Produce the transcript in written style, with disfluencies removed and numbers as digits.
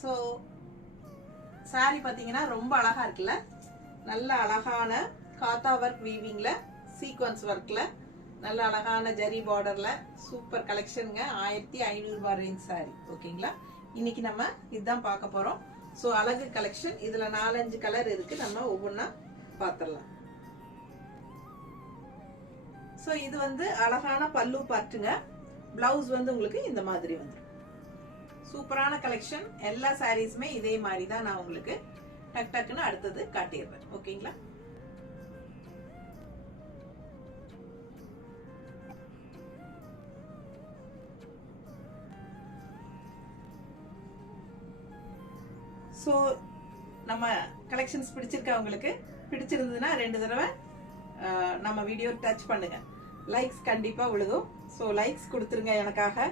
So sorry பார்த்தீங்கன்னா ரொம்ப அழகா இருக்குல்ல, நல்ல அழகான காத்தா ஒர்க் வீவிங்ல சீக்வன்ஸ் ஒர்க்ல நல்ல அழகான ஜரி பார்டர்ல சூப்பர் கலெக்ஷனுங்க. 1500 ரூபாய் ரேஞ்ச் சாரி. ஓகேங்களா, இன்னைக்கு நம்ம இதுதான் பார்க்க போறோம். ஸோ அழகு கலெக்ஷன், இதுல 4-5 கலர் இருக்கு, நம்ம ஒவ்வொன்றா பார்த்துடலாம். ஸோ இது வந்து அழகான பல்லு பார்ட்டுங்க. பிளவுஸ் வந்து உங்களுக்கு இந்த மாதிரி வந்துடும். சூப்பரான கலெக்ஷன். எல்லா சாரீஸுமே இதே மாதிரி தான் நான் உங்களுக்கு டக் டக்குன்னு அடுத்தது காட்டிடுறேன். ஓகேங்களா, ஸோ நம்ம கலெக்ஷன்ஸ் பிடிச்சிருக்கா உங்களுக்கு? பிடிச்சிருந்ததுன்னா 2 தடவை நம்ம வீடியோ டச் பண்ணுங்க. லைக்ஸ் கண்டிப்பா விழுகும். ஸோ லைக்ஸ் கொடுத்துருங்க எனக்காக.